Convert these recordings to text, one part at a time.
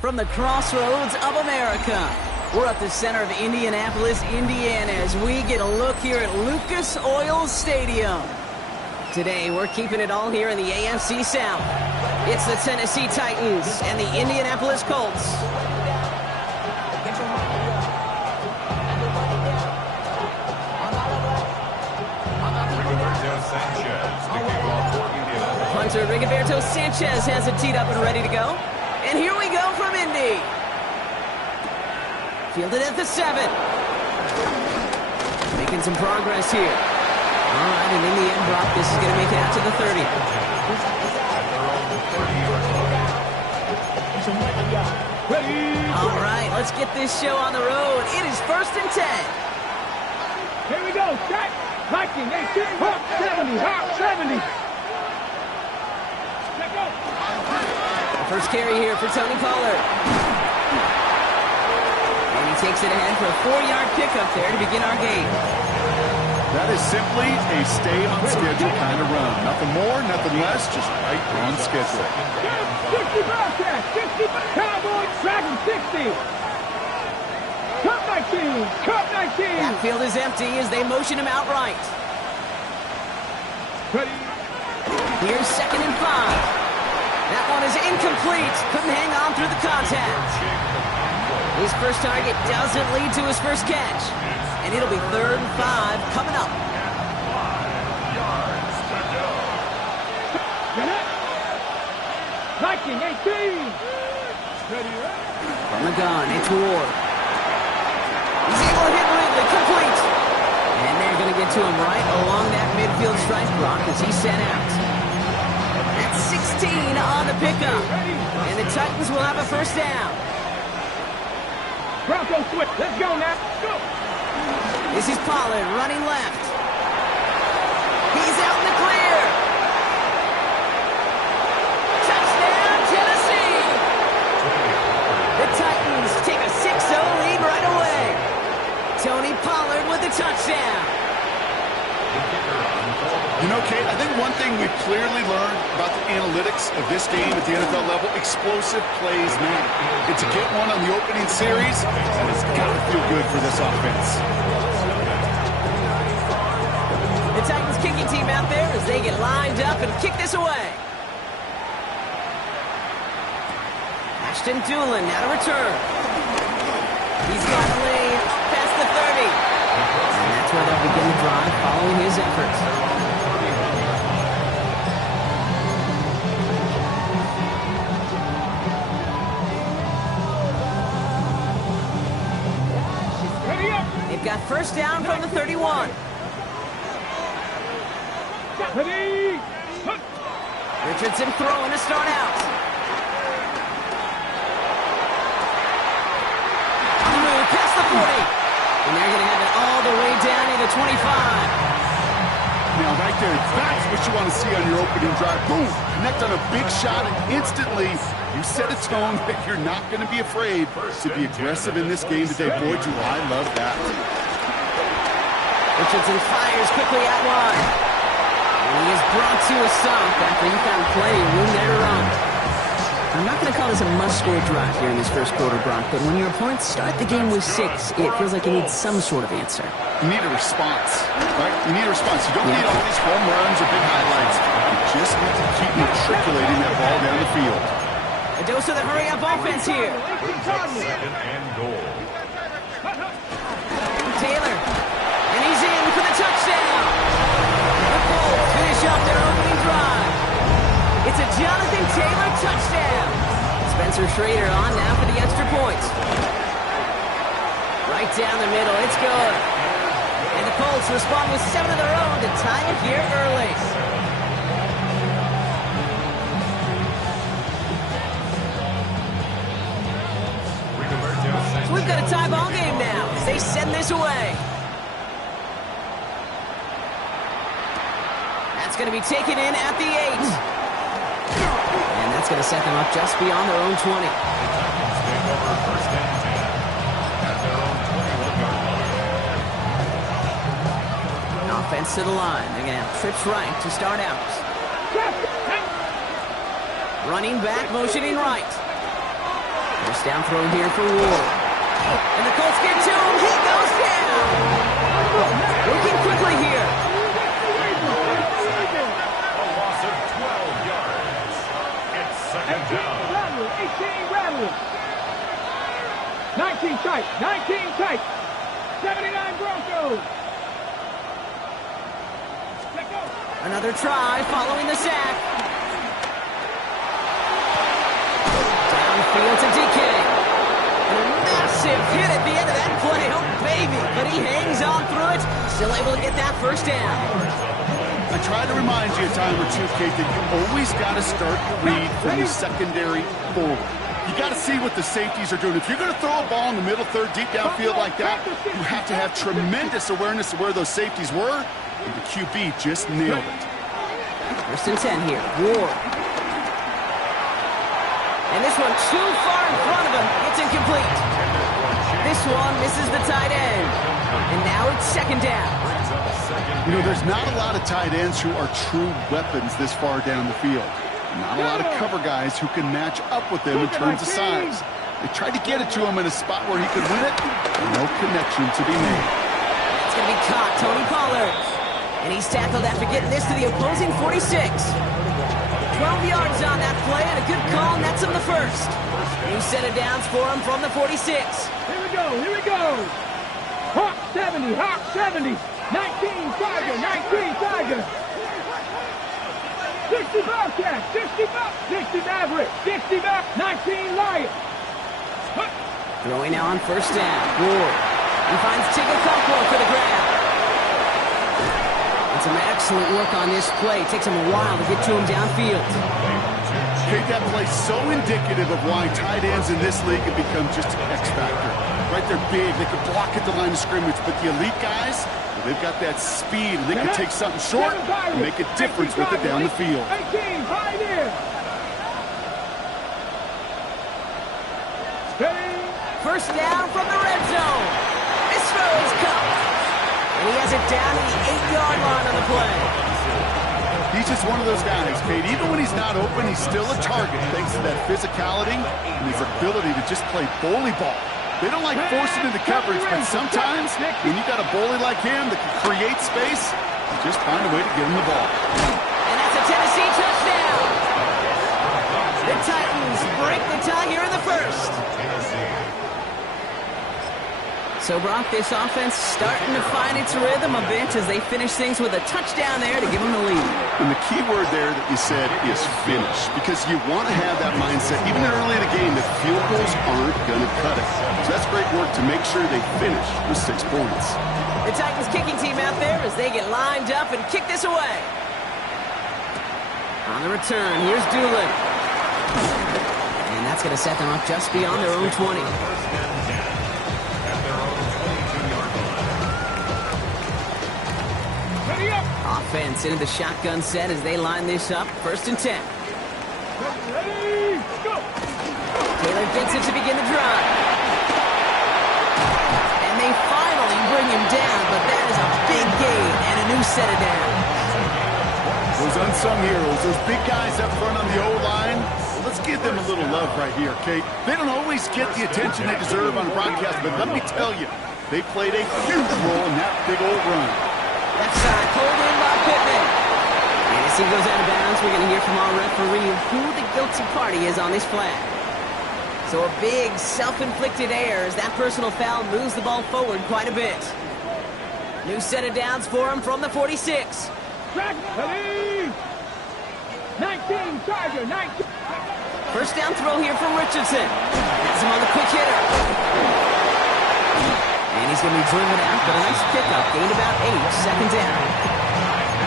From the crossroads of America, we're at the center of Indianapolis, Indiana, as we get a look here at Lucas Oil Stadium. Today, we're keeping it all here in the AFC South. It's the Tennessee Titans and the Indianapolis Colts. Punter Rigoberto Sanchez has it teed up and ready to go. And here we go from Indy. Fielded at the 7. Making some progress here. All right, and in the end, Brock, this is going to make it out to the 30. All right, let's get this show on the road. It is 1st and 10. Here we go. Shot. Hiking. 70. 70. Let go. First carry here for Tony Pollard. And he takes it ahead for a 4-yard pickup there to begin our game. That is simply a stay-on-schedule kind of run. Nothing more, nothing less, just right on schedule. 60 Bobcats. 60 Cowboys. Dragon 60. Cup 19. Cup 19. Backfield is empty as they motion him outright. Ready. Here's 2nd and 5. That one is incomplete. Couldn't hang on through the contact. His first target doesn't lead to his first catch. And it'll be 3rd and 5 coming up. 5 yards to go. Viking 18. Ready. From the gun, it's Ward. He's able to hit Ridley, complete. And they're going to get to him right along that midfield strike block as he's sent out. That's 16 on the pickup. And the Titans will have a first down. Bronco switch. Let's go now. Go. This is Pollard running left. He's out in the clear. Touchdown, Tennessee. The Titans take a 6-0 lead right away. Tony Pollard with the touchdown. You know, Kate, I think one thing we've clearly learned about the analytics of this game at the NFL level, explosive plays matter. And to get one on the opening series, that has got to feel good for this offense. The Titans kicking team out there as they get lined up and kick this away. Ashton Doolin now to return. He's got a lane up past the 30. And that's where they'll begin the drive following his efforts. They've got first down from the 31. Richardson throwing to start out. On the move, past the 40. And they're going to have it all the way down to the 25. Now, right there, that's what you want to see on your opening drive. Boom! Connect on a big shot, and instantly you set a tone that you're not going to be afraid to be aggressive in this game today. Boy, do I love that. Richardson fires quickly out wide. And he is brought to a stop after he found plenty of room there to run. I'm not going to call this a must-score drive here in this first quarter, Brock, but when your opponents start the game with 6, it feels like you need some sort of answer. You need a response, right? You need a response. You don't need all these home runs or big highlights. You just need to keep matriculating that ball down the field. A dose of the hurry-up offense here. Second and goal. Taylor, and he's in for the touchdown. The Colts finish up their opening drive. It's a Jonathan Taylor touchdown. Spencer Schrader on now for the extra point. Right down the middle, it's good. And the Colts respond with 7 of their own to tie it here early. got a tie ball game now as they send this away. That's going to be taken in at the 8. And that's going to set them up just beyond their own 20. First and 10 at their own 21-yard line. Offense to the line. They're going to have trips right to start out. Running back, motioning right. First down throw here for Ward. And the Colts get to him. He goes down. Looking quickly here. A loss of 12 yards. It's second down. 18 rattle. 19 tight. 19 tight. 79 Broncos. Let's go. Another try following the sack. Downfield to DK. And a massive hit at the end of that play. Oh, baby. But he hangs on through it. Still able to get that first down. I try to remind you a time or two, Kate, that you always got to start your read from the secondary forward. You got to see what the safeties are doing. If you're going to throw a ball in the middle third, deep downfield like that, you have to have tremendous awareness of where those safeties were, and the QB just nailed it. First and 10 here. Ward. And this one too far in front of him. It's incomplete. This one misses the tight end. And now it's second down. You know, there's not a lot of tight ends who are true weapons this far down the field. Not a lot of cover guys who can match up with them in terms of size. They tried to get it to him in a spot where he could win it. No connection to be made. It's going to be caught. Tony Pollard. And he's tackled after getting this to the opposing 46. 12 yards on that play, and a good call nets him the first. New set of downs for him from the 46. Here we go. Here we go. Hawk 70. Hawk 70. 19 Tiger. 19 Tiger. 60 Bobcat. 60 Maverick. 60 back. 19 Lion. Throwing now on first down. Ward. He finds Tigokonkwo for the grab. And some excellent work on this play. It takes him a while to get to him downfield. Kate, that play so indicative of why tight ends in this league have become just an X factor. Right, they're big. They can block at the line of scrimmage. But the elite guys, they've got that speed. And they can take something short and make a difference with it down the field. 18 Pioneer. First down from the red zone. This throw is caught. And he has it down to the 8-yard line on the play. He's just one of those guys, Kate. Even when he's not open, he's still a target thanks to that physicality and his ability to just play bully ball. They don't like forcing into coverage, but sometimes when you got a bully like him that can create space, you just find a way to get him the ball. And that's a Tennessee touchdown. The Titans break the tie here in the first. So, Brock, this offense starting to find its rhythm a bit as they finish things with a touchdown there to give them the lead. And the key word there that you said is finish, because you want to have that mindset, even early in the game, that field goals aren't going to cut it. So that's great work to make sure they finish with 6 points. The Titans kicking team out there as they get lined up and kick this away. On the return, here's Doolin. And that's going to set them up just beyond their own 20. Offense into the shotgun set as they line this up. First and 10. Ready, go. Taylor gets it to begin the drive. And they finally bring him down, but that is a big gain and a new set of downs. Those unsung heroes, those big guys up front on the O-line, well, let's give them a little love right here, Kate. They don't always get the attention they deserve on broadcast, but let me tell you, they played a huge role in that big old run. Left side, pulled in by Pittman. And as he goes out of bounds, we're going to hear from our referee who the guilty party is on this flag. So a big self-inflicted error as that personal foul moves the ball forward quite a bit. New set of downs for him from the 46. Ready. 19 Tiger, 19. First down throw here from Richardson. Has him on the quick hitter. And he's going to be driven out, but a nice pickup. Gained about 8, second down.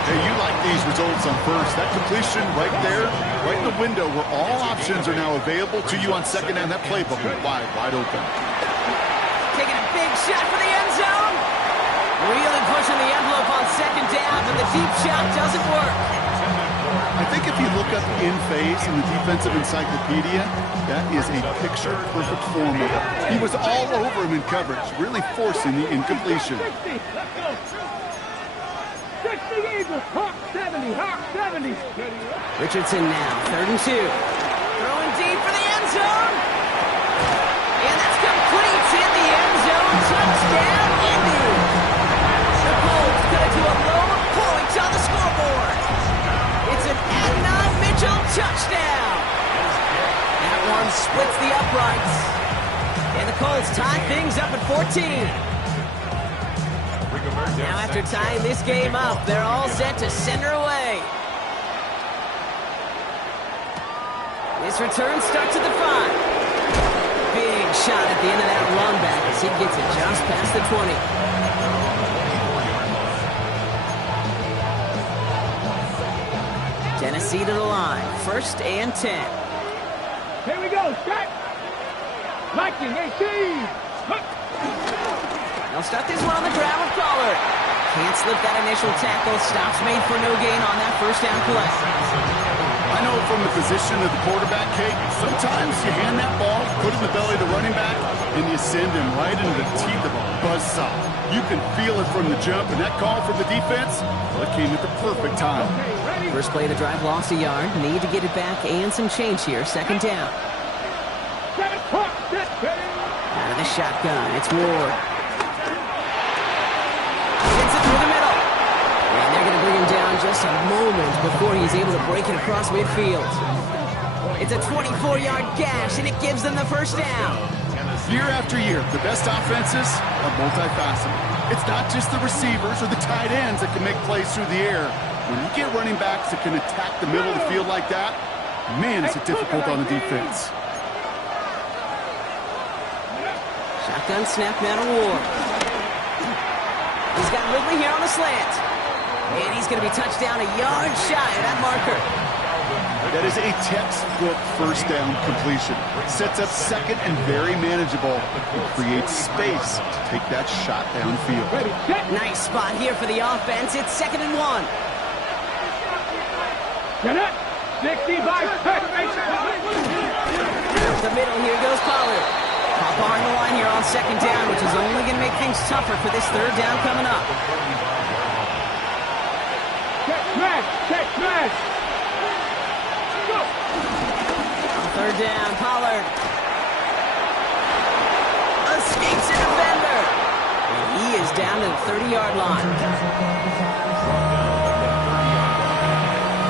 Hey, you like these results on first. That completion right there, right in the window where all options are now available to you on second down. That playbook is wide open. big shot for the end zone. Really pushing the envelope on second down, but the deep shot doesn't work. I think if you look up in phase in the defensive encyclopedia, that is a picture-perfect formula. He was all over him in coverage, really forcing the incompletion. 60, let's go. 60 Eagles, Hawk 70, Hawk 70. Richardson now, 3rd and 2. Throwing deep for the end zone. And that's complete in the end zone. Touchdown, Indy. The Colts cut it to a low point on the scoreboard. It's an Adonai Mitchell touchdown. That one splits the uprights. And the Colts tie things up at 14. Now after tying this game up, they're all set to send her away. This return starts at the 5. Big shot at the end of that run back as he gets it just past the 20. Tennessee to the line. 1st and 10. Here we go, set. Viking 18. They'll start this one on the ground with Pollard. Can't slip that initial tackle. Stops made for no gain on that 1st down play. I know from the position of the quarterback, Kate, sometimes you hand that ball, put it in the belly of the running back, and you send him right into the teeth of a buzzsaw. You can feel it from the jump, and that call from the defense, well, it came at the perfect time. First play of the drive lost a yard. Need to get it back and some change here. 2nd down. Out of the shotgun, it's Ward. Hits it through the middle. And they're going to bring him down just a moment before he's able to break it across midfield. It's a 24-yard gash, and it gives them the 1st down. Year after year, the best offenses are multifaceted. It's not just the receivers or the tight ends that can make plays through the air. When you get running backs that can attack the middle of the field like that, man, is it difficult on the defense. Shotgun snap now to Ward. He's got Ridley here on the slant. And he's going to be touched down a yard shy of that marker. That is a textbook 1st down completion. Sets up 2nd and very manageable. It creates space to take that shot downfield. Nice spot here for the offense. It's 2nd and 1. 65. The middle, here goes Pollard. Pop on the line here on 2nd down, which is only going to make things tougher for this 3rd down coming up. Check smash. Go. 3rd down, Pollard. Escapes a defender. And he is down to the 30-yard line.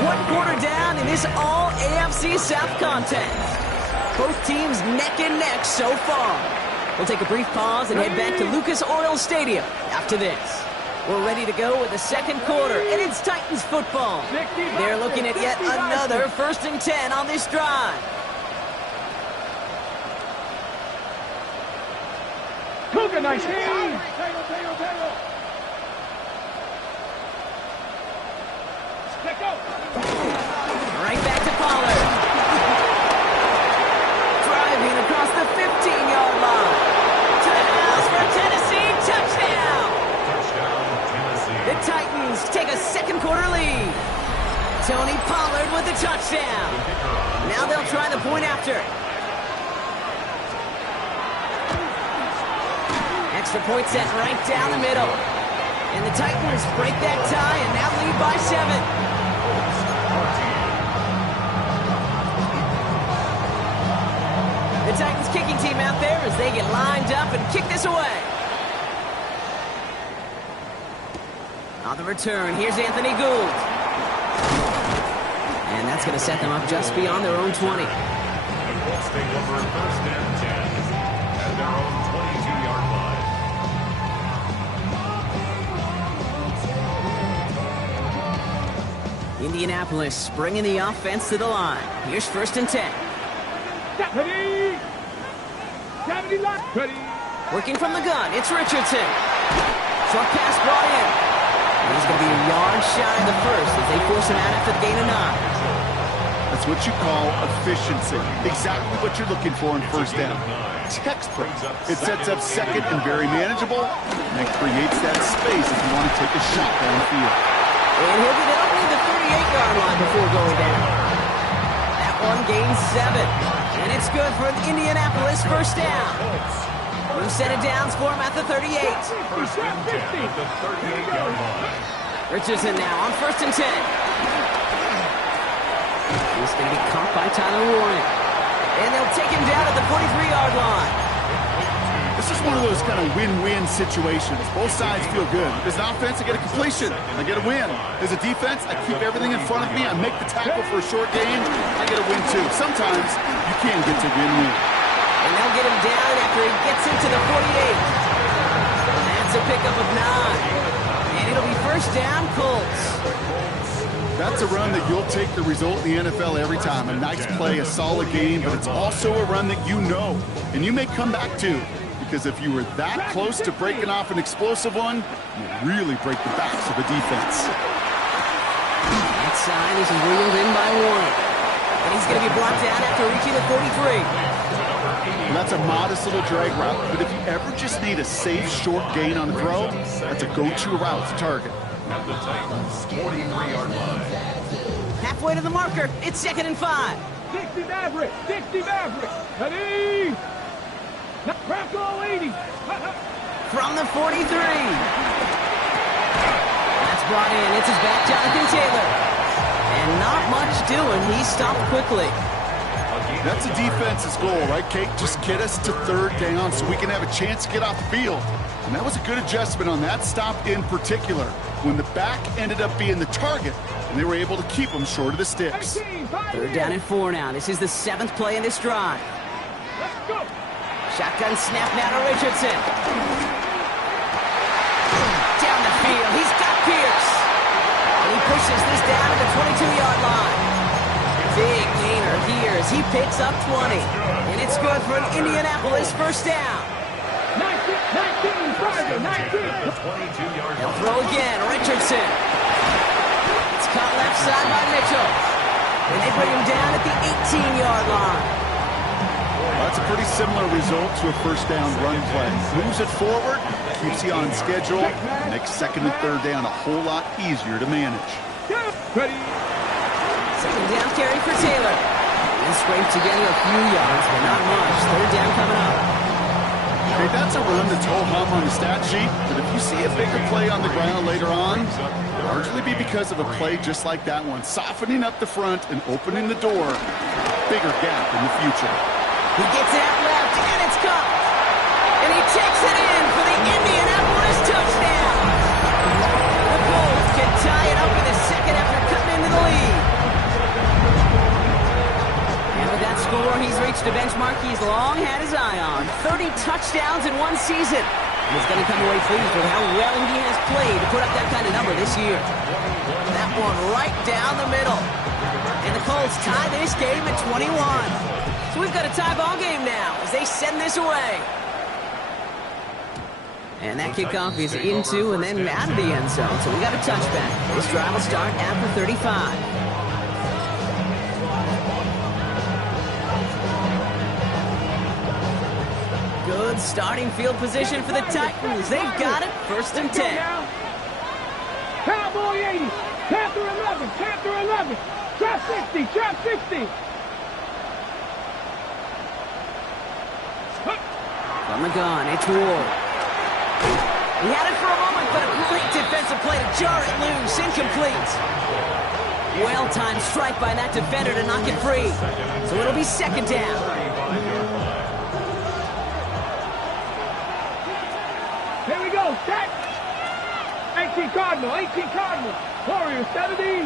1 quarter down in this all AFC South contest. Both teams neck and neck so far. We'll take a brief pause and head back to Lucas Oil Stadium after this. We're ready to go with the 2nd quarter, and it's Titans football. They're looking at yet another 1st and 10 on this drive. Cougar 19. Right back to Pollard. Driving across the 15-yard line. To the house for Tennessee. Touchdown. The Titans take a 2nd quarter lead. Tony Pollard with the touchdown. Now they'll try the point after. Extra point set right down the middle. And the Titans break that tie and now lead by 7. The Titans kicking team out there as they get lined up and kick this away. On the return, here's Anthony Gould. And that's going to set them up just beyond their own 20. The Colts take over 1st and 10 at their own 22-yard line. Indianapolis bringing the offense to the line. Here's 1st and 10. Ready. 70 line. Ready. Working from the gun, it's Richardson. Short pass brought in. And he's going to be a yard shy of the 1st as they force him out after the gain of 9. That's what you call efficiency. Exactly what you're looking for in first down. Textbook. It sets up second and very manageable, and it creates that space if you want to take a shot downfield. And he'll get it up near the 38-yard line before going down. That one gains 7. And it's good for an Indianapolis first down. We've set it down for him at the 38. First and 10 at the 38-yard line. Richardson now on first and 10. He's going to be caught by Tyler Warren. And they'll take him down at the 43-yard line. This is one of those kind of win-win situations. Both sides feel good. As an offense, I get a completion. I get a win. As a defense, I keep everything in front of me. I make the tackle for a short gain. I get a win, too. Sometimes you can get to win-win. And they'll get him down after he gets into the 48. That's a pickup of 9. And it'll be first down, Colts. That's a run that you'll take the result in the NFL every time. A nice play, a solid game, but it's also a run that you know and you may come back to. Because if you were that close to breaking off an explosive one, you really break the backs of the defense. Outside is reeled in by Warren. And he's going to be brought down after reaching the 43. And that's a modest little drag route, but if you ever just need a safe, short gain on a throw, that's a go-to route to target. At the Titans' 43-yard line. Halfway to the marker. It's 2nd and 5. 60 Maverick. 60 Maverick. Ready? Crackle 80. From the 43. That's brought in. It's his back, Jonathan Taylor. And not much doing. He stopped quickly. That's a defense's goal, right, Kate? Just get us to third down so we can have a chance to get off the field. And that was a good adjustment on that stop in particular, when the back ended up being the target, and they were able to keep him short of the sticks. 3rd down and 4 now. This is the 7th play in this drive. Let's go. Shotgun snap now to Richardson. Down the field. He's got Pierce. And he pushes this down to the 22-yard line. Big gainer here as he picks up 20. And it's good for an Indianapolis first down. 19, 19. They'll throw again. Richardson. It's caught left side by Mitchell. And they bring him down at the 18-yard line. That's a pretty similar result to a first down run play. Moves it forward, keeps you on schedule, makes 2nd and 3rd down a whole lot easier to manage. Ready? 2nd down carry for Taylor. He scraped together a few yards, but not much. 3rd down coming up. Okay, that's a run that's ho-hum on the stat sheet, but if you see a bigger play on the ground later on, it'll largely be because of a play just like that one, softening up the front and opening the door, bigger gap in the future. He gets it out left, and it's caught. And he takes it in for the Indianapolis touchdown. The Colts can tie it up in the 2nd after cutting into the lead. And with that score, he's reached a benchmark he's long had his eye on. 30 touchdowns in one season. He's going to come away pleased with how well he has played to put up that kind of number this year. That one right down the middle. And the Colts tie this game at 21. So we've got a tie ball game now as they send this away. And that kickoff is into and then out of the end zone. So we got a touchback. This drive will start at the 35. Good starting field position for the Titans. They've got it. 1st and 10. Cowboy 80. Panther 11. Panther 11. Trap 60. Trap 60. From the gun, it's Ward. He had it for a moment, but a great defensive play to jar it loose. Incomplete. Well-timed strike by that defender to knock it free. So it'll be 2nd down. Here we go. Set. 18 Cardinal. 18 Cardinal. Warriors 70.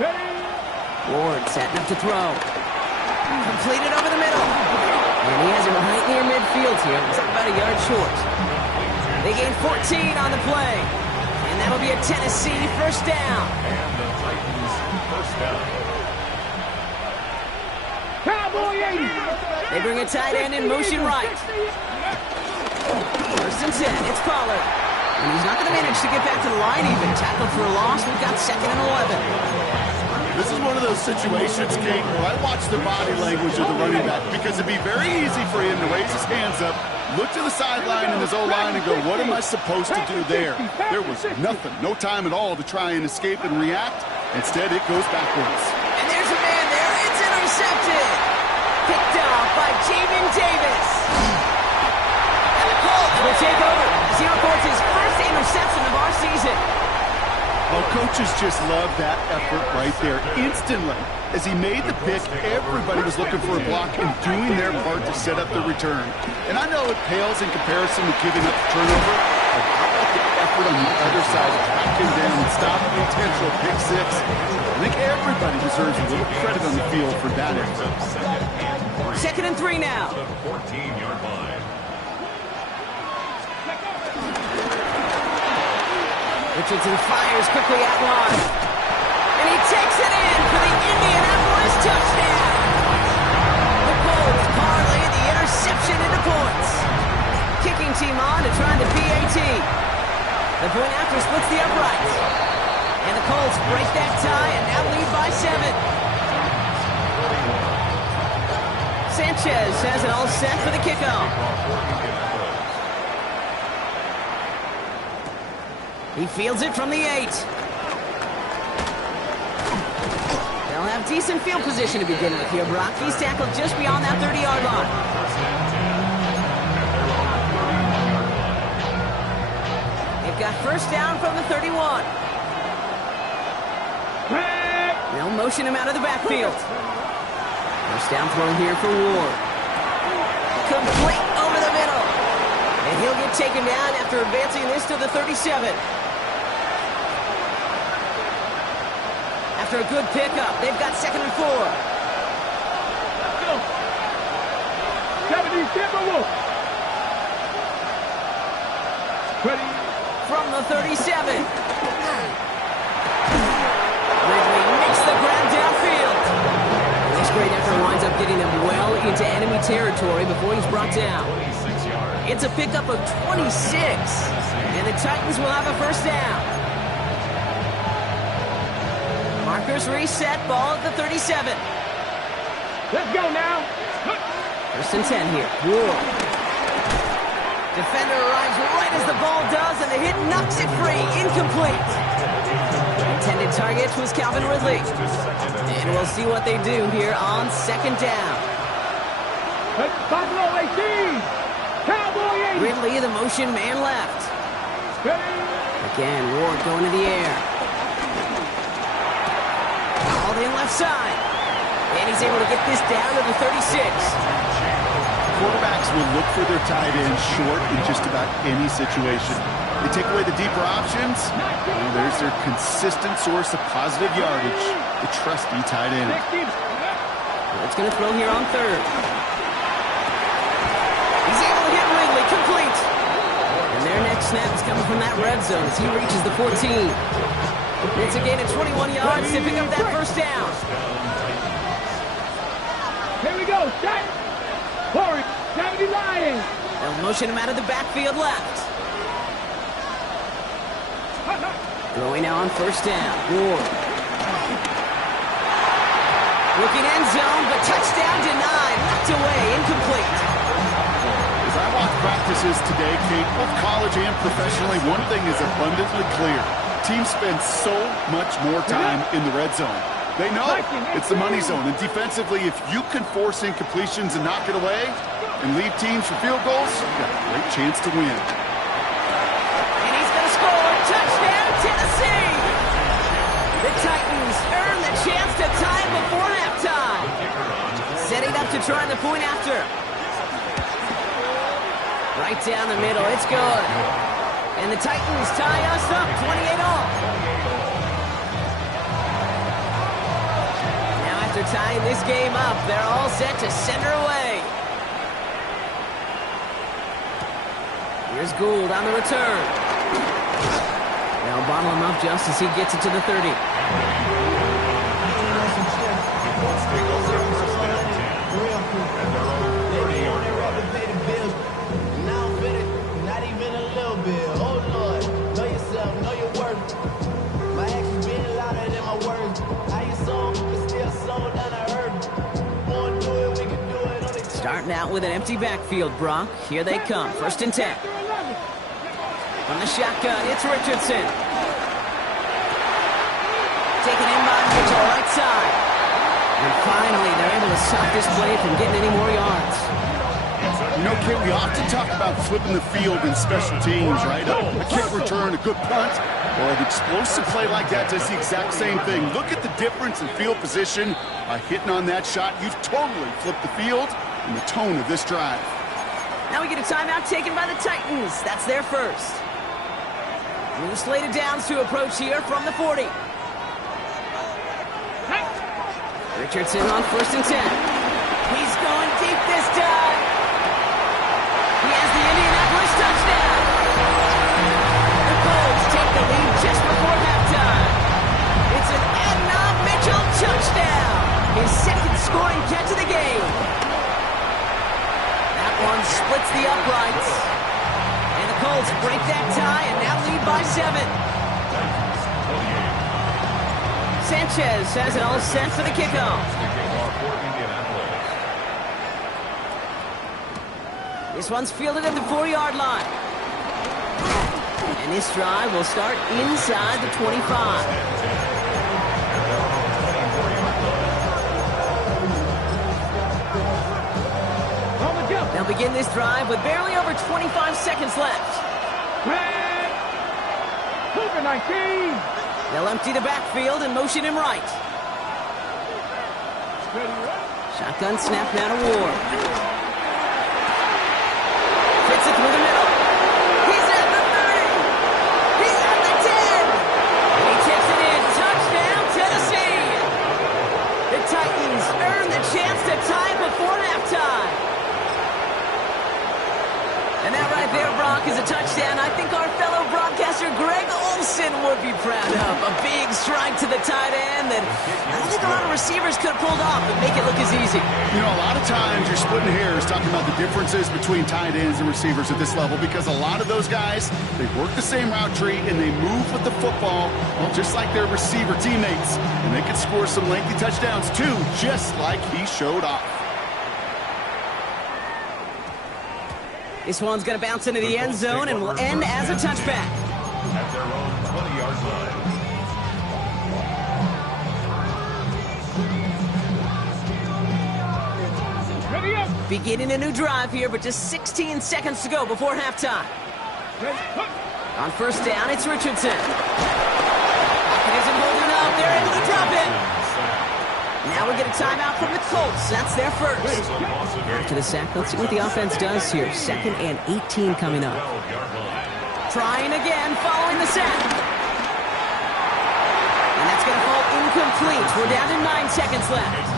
Steady. Ward setting up to throw. Completed over the middle. And he has him right near midfield here. It's about a yard short. They gain 14 on the play. And that'll be a Tennessee first down. And the Titans first down. Cowboy 80. They bring a tight end in motion right. 1st and 10. It's Pollard. And he's not going to manage to get back to the line even. Tackled for a loss. We've got 2nd and 11. This is one of those situations, Kate, where I watch the body language of the running back because it'd be very easy for him to raise his hands up, look to the sideline in his O-line and go, what am I supposed to do there? There was nothing, no time at all to try and escape and react. Instead, it goes backwards. And there's a man there. It's intercepted. Picked off by Jamin Davis. And the Colts will take over as he records his first interception of our season. Well, coaches just love that effort right there. Instantly, as he made the pick, everybody was looking for a block and doing their part to set up the return. And I know it pales in comparison to giving up the turnover, but how about the effort on the other side to track him down and stop the intentional pick six? I think everybody deserves a little credit on the field for that effort. 2nd and 3 now. 14-yard line. Richardson fires quickly out wide. And he takes it in for the Indianapolis touchdown. The Colts parlay the interception into points. Kicking team on to try the PAT. The point after splits the uprights. And the Colts break that tie and now lead by 7. Sanchez has it all set for the kickoff. He fields it from the 8. They'll have decent field position to begin with here, Brock. He's tackled just beyond that 30-yard line. They've got first down from the 31. They'll motion him out of the backfield. First down throw here for Ward. Complete over the middle. And he'll get taken down after advancing this to the 37. After a good pickup, they've got 2nd and 4. Go. 70 Timberwolves. Ready. From the 37. Ridley makes the grab downfield. This great effort winds up getting them well into enemy territory before he's brought down. It's a pickup of 26. And the Titans will have a first down. Markers reset, ball at the 37. Let's go now. 1st and 10 here. Whoa. Defender arrives right as the ball does, and the hit knocks it free. Incomplete. Intended target was Calvin Ridley. And we'll see what they do here on 2nd down. Buffalo 18. Cowboy 8. Ridley, the motion man left. Ready. Again, Ward going to the air. All in left side. And he's able to get this down to the 36. Quarterbacks will look for their tight end short in just about any situation. They take away the deeper options. Well, there's their consistent source of positive yardage, the trusty tight end. It's going to throw here on 3rd. He's able to hit Ridley, complete. And their next snap is coming from that red zone as he reaches the 14. It's a gain of 21 yards to pick up that first down. Here we go. Shot. Forward. 70 Lions. They'll motion him out of the backfield left. Throwing now on first down. Ward. Looking end zone, but touchdown denied. Knocked away. Incomplete. As I watch practices today, Kate, both college and professionally, one thing is abundantly clear. Teams spend so much more time in the red zone. They know it's the money zone. And defensively, if you can force incompletions and knock it away and leave teams for field goals, you've got a great chance to win. And he's going to score. Touchdown, Tennessee! The Titans earn the chance to tie it before halftime. Setting up to try the point after. Right down the middle. It's good. And the Titans tie us up 28-all. Now after tying this game up, they're all set to send her away. Here's Gould on the return. They'll bottle him up just as he gets it to the 30. Know yourself, know your worth. My actions being louder than my words. How you so Starting out with an empty backfield, Brock. Here they come. 1st and 10. From the shotgun, it's Richardson. Taken in by Mitchell, right side. And finally, they're able to stop this play from getting any more yards. You know, Kate, we often talk about flipping the field in special teams, right? A kick return, a good punt, or an explosive play like that does the exact same thing. Look at the difference in field position. By hitting on that shot, you've totally flipped the field and the tone of this drive. Now we get a timeout taken by the Titans. That's their first. New slated downs to approach here from the 40. Richardson on 1st and 10. He's going deep this time. He has the Indianapolis touchdown. The Colts take the lead just before halftime. It's an Adnan Mitchell touchdown. His 2nd scoring catch of the game. That one splits the uprights. And the Colts break that tie and now lead by 7. Sanchez has it all set for the kickoff. This one's fielded at the 4-yard line. And this drive will start inside the 25. They'll begin this drive with barely over 25 seconds left. Over 19. They'll empty the backfield and motion him right. Shotgun snap now to Ward. Fits it through the middle. He's at the 30. He's at the 10. And he takes it in. Touchdown, Tennessee. The Titans earn the chance to tie before halftime. And that right there, Brock, is a touchdown I think our fellow broadcaster Greg Olsen would be proud of. A big strike to the tight end that I don't think a lot of receivers could have pulled off and make it look as easy. You know, a lot of times you're splitting hairs talking about the differences between tight ends and receivers at this level because a lot of those guys, they work the same route tree and they move with the football, well, just like their receiver teammates. And they can score some lengthy touchdowns too, just like he showed off. This one's going to bounce into the end zone and will end as a touchback. At their own 20-yard line. Ready up. Beginning a new drive here, but just 16 seconds to go before halftime. On 1st down, it's Richardson. Pocket isn't holding up. They're able to drop it. Now we get a timeout from the Colts. That's their first. After the sack, let's see what the offense does here. 2nd and 18 coming up. Trying again following the sack. And that's going to fall incomplete. We're down to 9 seconds left.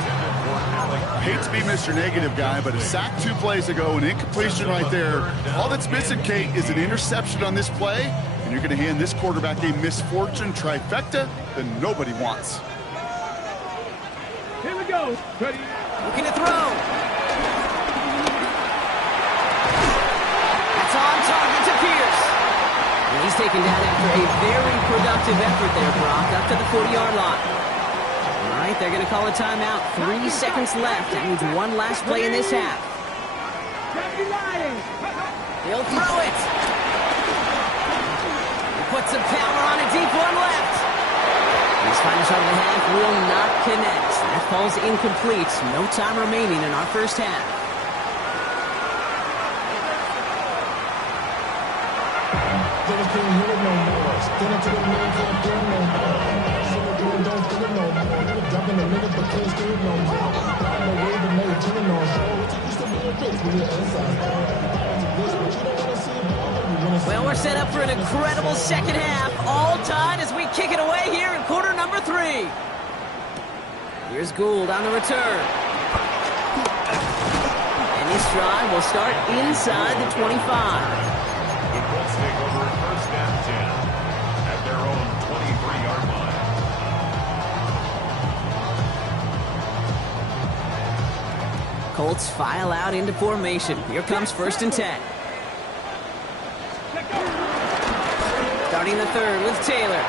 I hate to be Mr. Negative guy, but a sack 2 plays ago, an incompletion right there. All that's missing, Kate, is an interception on this play, and you're going to hand this quarterback a misfortune trifecta that nobody wants. Here we go. Ready. Looking to throw. That's on target to Pierce. And he's taken down after a very productive effort there, Brock, up to the 40-yard line. All right, they're going to call a timeout. 3 seconds left. That means one last play in this half. He'll throw it. He puts some power on a deep one left. His final shot of the half will not connect. That falls incomplete. No time remaining in our first half. Well, we're set up for an incredible second half. All tied as we kick it away here in quarter number 3. Here's Gould on the return. And this drive will start inside the 25. The Colts take over 1st and 10 at their own 23-yard line. Colts file out into formation. Here comes 1st and 10. Starting the 3rd with Taylor.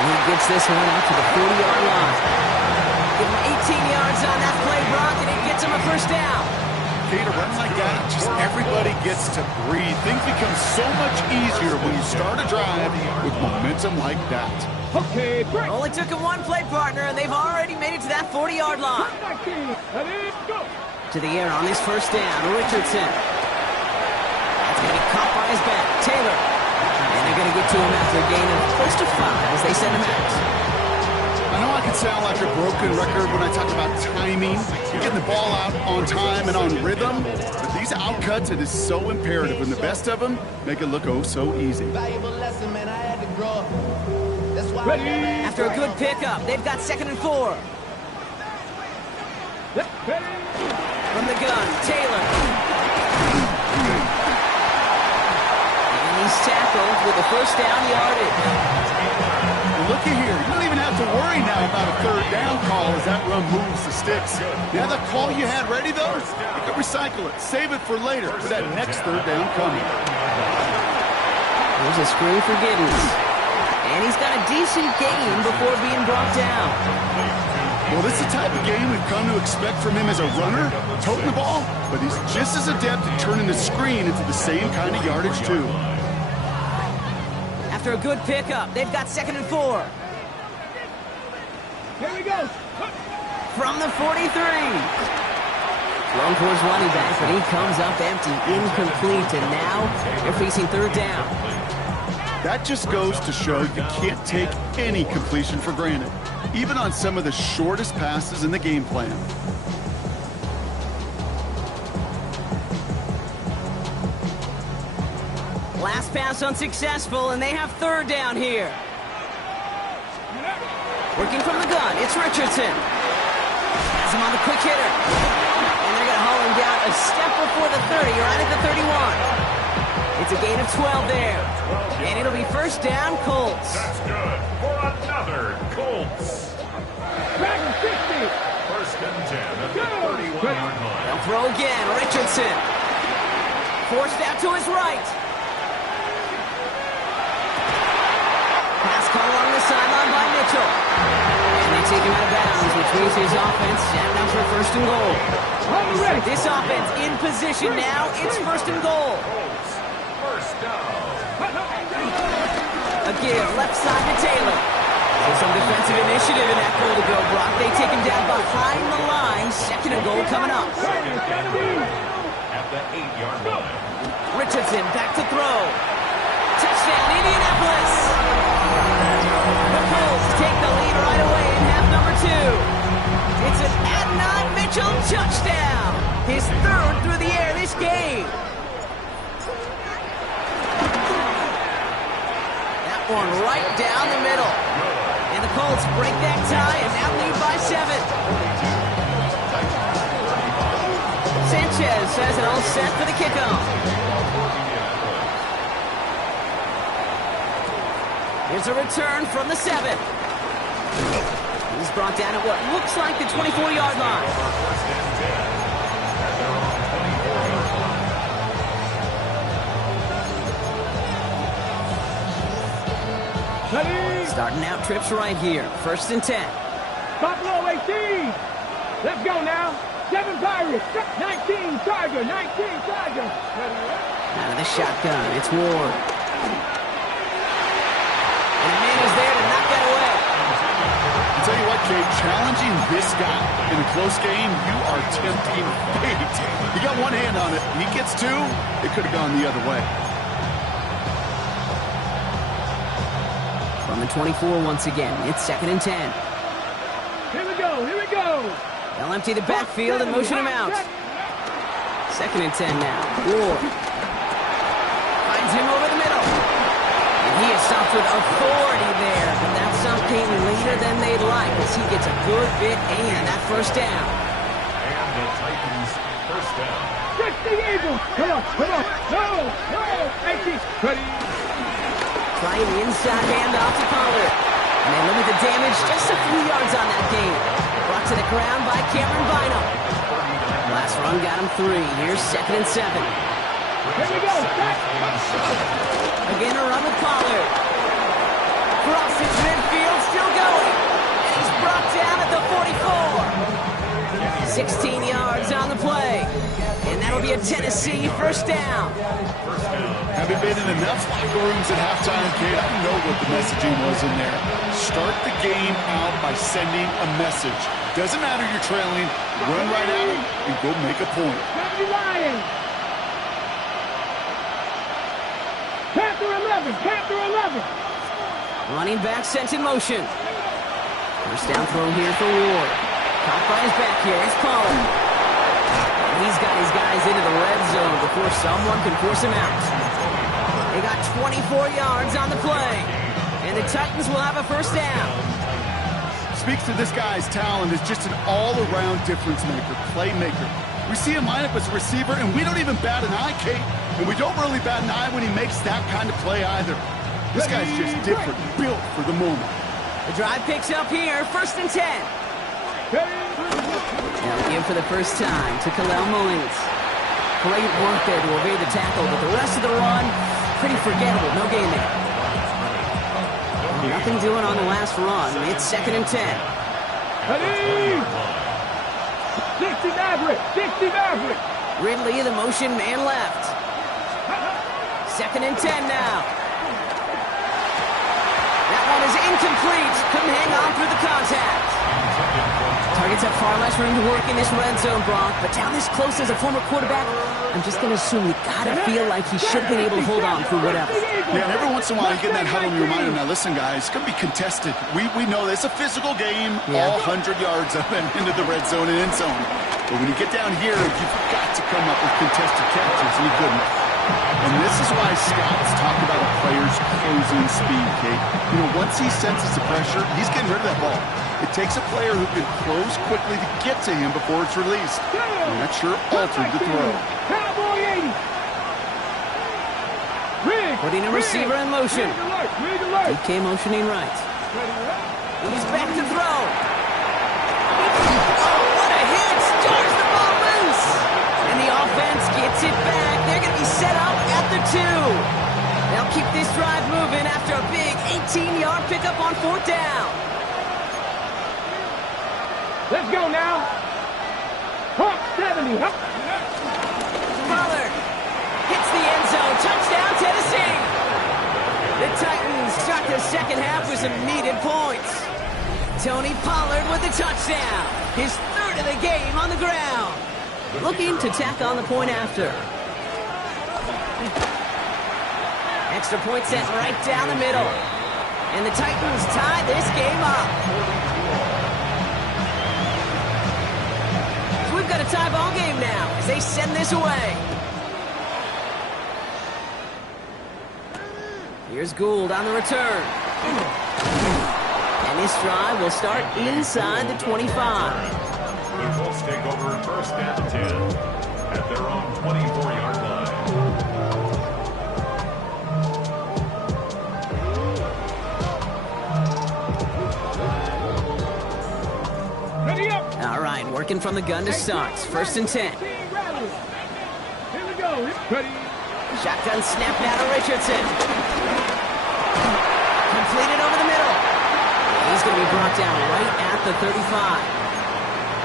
And he gets this one out to the 40-yard line. Give him 18 yards on that play, Brock, and it gets him a first down. Okay, to run like that, just everybody gets to breathe. Things become so much easier when you start a drive with momentum like that. Okay, break. Only took him one play, partner, and they've already made it to that 40-yard line. 19. Ready, go. To the air on this first down, Richardson. That's going to be caught by his back, Taylor. And they're going to get to him after a gain of close to 5 as they send him out. I know I can sound like a broken record when I talk about timing, getting the ball out on time and on rhythm, but these outcuts, it is so imperative, and the best of them make it look oh so easy. Ready. After a good pickup, they've got 2nd and 4. Ready. From the gun, Taylor. And he's tackled with a first down yardage. Well, looky here, you don't even have to worry now about a third down call as that run moves the sticks. Now that call you had ready, though, you can recycle it, save it for later, for that next third down coming. There's a screen for Giddens. And he's got a decent gain before being brought down. Well, this is the type of game we've come to expect from him as a runner, toting the ball, but he's just as adept at turning the screen into the same kind of yardage, too. After a good pickup, they've got 2nd and 4. Here we go. From the 43. Thrown towards running back, but he comes up empty, incomplete, and now they're facing third down. That just goes to show you can't take any completion for granted, even on some of the shortest passes in the game plan. Last pass unsuccessful, and they have third down here. Working from the gun, it's Richardson. Has him on the quick hitter. And they're going to haul him down a step before the 30, right at the 31. It's a gain of 12 there. And it'll be first down, Colts. That's good for another Colts. Back 50. First and 10 at the 31-yard line. They'll throw again, Richardson. Forced out to his right. Pass caught along the sideline by Mitchell. And they take him out of bounds, which means his offense standing out for first and goal. This offense in position now. It's first and goal. Colts, first down. A give left side to Taylor. So some defensive initiative in that goal to go, Brock. They take him down behind the line. 2nd and goal coming up. At the 8-yard line. Richardson back to throw. Touchdown, Indianapolis. The Colts take the lead right away in half number 2. It's an Adnan Mitchell touchdown. His 3rd through the air this game. That one right down the middle. And the Colts break that tie and now lead by 7. Sanchez says it all set for the kickoff. Here's a return from the 7. He's brought down at what looks like the 24-yard line. First and 10 at their own 24-yard line. Ready. Starting out trips right here. First and 10. Buffalo 18. Let's go now. 7 Pirates. 19 Tiger. 19 Tiger. Out of the shotgun, it's Ward. And the man is there to knock that away. I'll tell you what, Jay, challenging this guy in a close game, you are tempting fate. He got one hand on it. He gets 2, it could have gone the other way. From the 24 once again, it's 2nd and 10. Here we go. Here we go. They'll empty the backfield and motion him out. 2nd and 10 now. Ward finds him over the middle. And he is stopped with authority there, but that stop came later than they'd like as he gets a good bit and that first down. And the Titans first down. 60 Eagles. Come on. Come on. No. No. 18. Ready. Trying the inside handoff to Pollard. And they limit the damage just a few yards on that game. Brought to the ground by Cameron Bynum. Last run got him 3. Here's 2nd and 7. Here we go. Again a run with Pollard. Crosses midfield, still going. And he's brought down at the 44. 16 yards on the play. And that'll be a Tennessee first down. Having been in enough locker rooms at halftime, Kate, I know what the messaging was in there. Start the game out by sending a message. Doesn't matter you're trailing, run right at it and go make a point. Panther 11. Running back sent in motion. First down throw here for Ward. Caught by his back here. It's Pollard. And he's got his guys into the red zone before someone can force him out. They got 24 yards on the play. And the Titans will have a first down. Speaks to this guy's talent as just an all-around difference maker, playmaker. We see him line up as a receiver, and we don't even bat an eye, Kate. And we don't really bat an eye when he makes that kind of play either. This guy's just different, built for the moment. The drive picks up here, 1st and 10. Now in for the first time to Khalil Mullins. Great work there to evade the tackle, but the rest of the run, pretty forgettable. No gain there. Nothing doing on the last run. It's 2nd and 10. 60 Maverick. Ridley, the motion man left. 2nd and 10 now. That one is incomplete. Couldn't hang on through the contact. Targets have far less room to work in this red zone, Brock, but down this close as a former quarterback, I'm just going to assume you got to feel like he should have been able to hold on through whatever. Yeah, and every once in a while you get in that huddle and you remind him, now listen, guys, it's going to be contested. We know this. It's a physical game, all 100 yards up and into the red zone and end zone. But when you get down here, you've got to come up with contested catches, and he couldn't. And this is why scouts talk about a player's closing speed, Kate. You know, once he senses the pressure, he's getting rid of that ball. It takes a player who can close quickly to get to him before it's released. And that sure altered the throw. Putting a receiver in motion. DK motioning right. He's back to throw. Oh, what a hit! Stars the ball loose! And the offense gets it back. They're going to be set up at the 2. They'll keep this drive moving after a big 18-yard pickup on 4th down. Let's go now. Hawk 70. Pollard hits the end zone. Touchdown, Tennessee. The Titans start the second half with some needed points. Tony Pollard with the touchdown. His 3rd of the game on the ground. Looking to tack on the point after. Extra point set right down the middle. And the Titans tie this game up. So we've got a tie ball game now as they send this away. Here's Gould on the return. And this drive will start inside the 25. The Colts take over 1st and 10 at their own 24-yard line. Ready up. All right, working from the gun to start. 1st and 10. Here we go. Ready. Shotgun snap now to Richardson. Completed over the middle. He's going to be brought down right at the 35.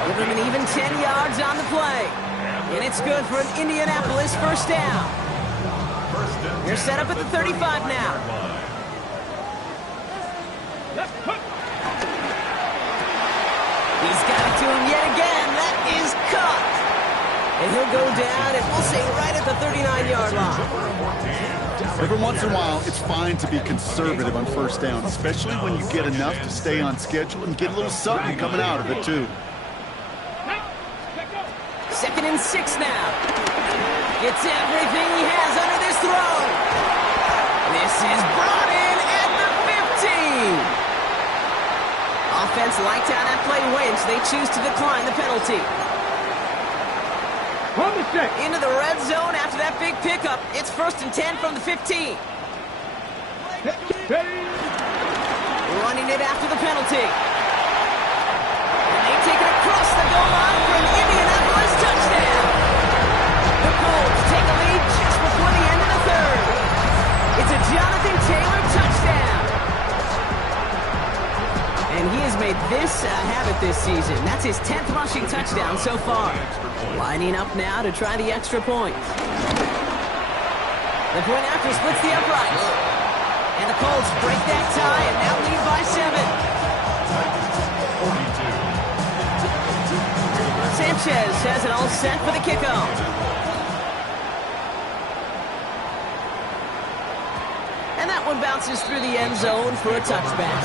Give him an even 10 yards on the play. And it's good for an Indianapolis first down. They're set up at the 35 now. He's got it to him yet again. That is caught. And he'll go down, and we'll say right at the 39-yard line. Every once in a while, it's fine to be conservative on 1st down, especially when you get enough to stay on schedule and get a little something coming out of it, too. 2nd and 6 now. Gets everything he has under this throw. This is brought in at the 15. Offense liked how that play went. They choose to decline the penalty. Into the red zone after that big pickup. It's 1st and 10 from the 15. Running it after the penalty. And they take it across the goal line for an Indianapolis touchdown. The Colts take a lead just before the end of the 3rd. It's a Jonathan Taylor touchdown. And he has made this a habit this season. That's his 10th rushing touchdown so far. Lining up now to try the extra point. The point after splits the uprights. And the Colts break that tie and now lead by 7. Sanchez has it all set for the kickoff. And that one bounces through the end zone for a touchback.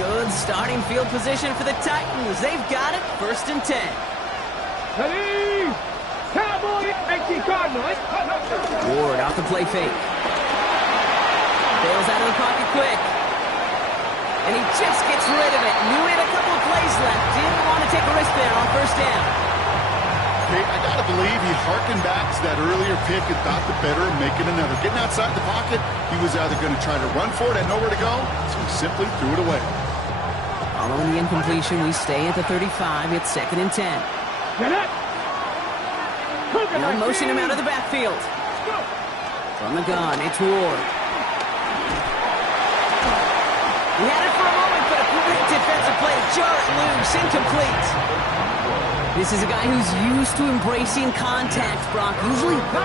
Good starting field position for the Titans. They've got it, 1st and 10. Ready? Cowboy, 18 Cardinals. Ward off the play fake. Bails out of the pocket quick. And he just gets rid of it. Knew he had a couple of plays left. Didn't want to take a risk there on 1st down. Okay, I got to believe he harkened back to that earlier pick and thought the better of making another. Getting outside the pocket, he was either going to try to run for it, had nowhere to go, so he simply threw it away. Following the incompletion, we stay at the 35. It's 2nd and 10. Get up. Now motion him out of the backfield. From the gun, it's Ward. He had it for a moment, but a great defensive play to jar it loose, incomplete. This is a guy who's used to embracing contact, Brock.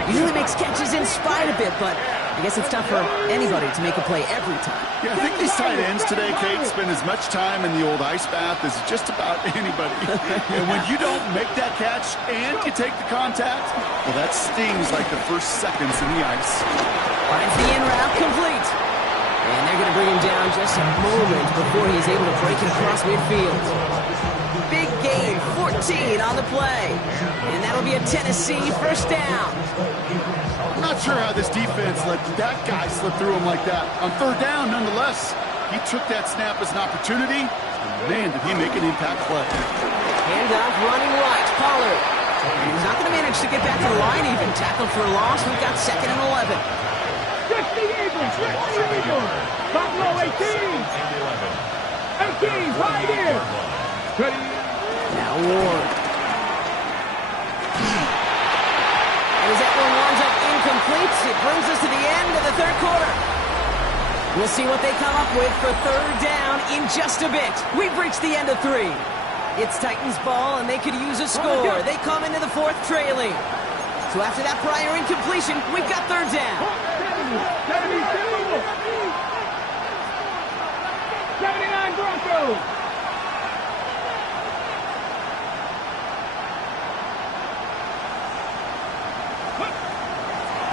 Usually makes catches in spite of it, but I guess it's tough for anybody to make a play every time. Yeah, I think these tight ends today, Kate, spend as much time in the old ice bath as just about anybody. And when you don't make that catch and you take the contact, well, that stings like the first seconds in the ice. Finds the in route complete. And they're going to bring him down just a moment before he's able to break it across midfield. Big gain, 14 on the play. And that'll be a Tennessee 1st down. I'm not sure how this defense let that guy slip through him like that. On 3rd down, nonetheless, he took that snap as an opportunity. And man, did he make an impact play. Handoff running right, Pollard. And he's not going to manage to get back to the line even. Tackled for a loss. We've got 2nd and 11. 60 Eagles, 60 Eagles. Buffalo 18. 18, right here. Ready? Now Ward. As that one winds up incomplete, it brings us to the end of the 3rd quarter. We'll see what they come up with for 3rd down in just a bit. We've reached the end of 3. It's Titans ball, and they could use a score. They come into the 4th trailing. So after that prior incompletion, we've got 3rd down. 79 Broncos.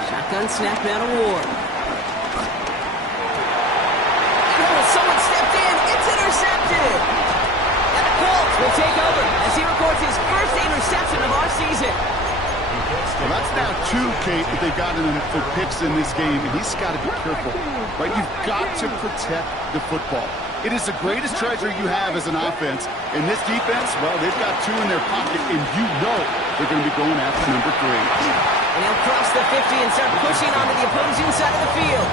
Shotgun snap out of Ward. Oh, someone stepped in. It's intercepted. And the Colts will take over as he records his 1st interception of our season. Well, that's now 2, Kate, that they've gotten for picks in this game, and he's got to be careful. Right? You've got to protect the football. It is the greatest treasure you have as an offense. And this defense, well, they've got 2 in their pocket, and you know they're going to be going after number 3. And he'll cross the 50 and start pushing onto the opposing side of the field.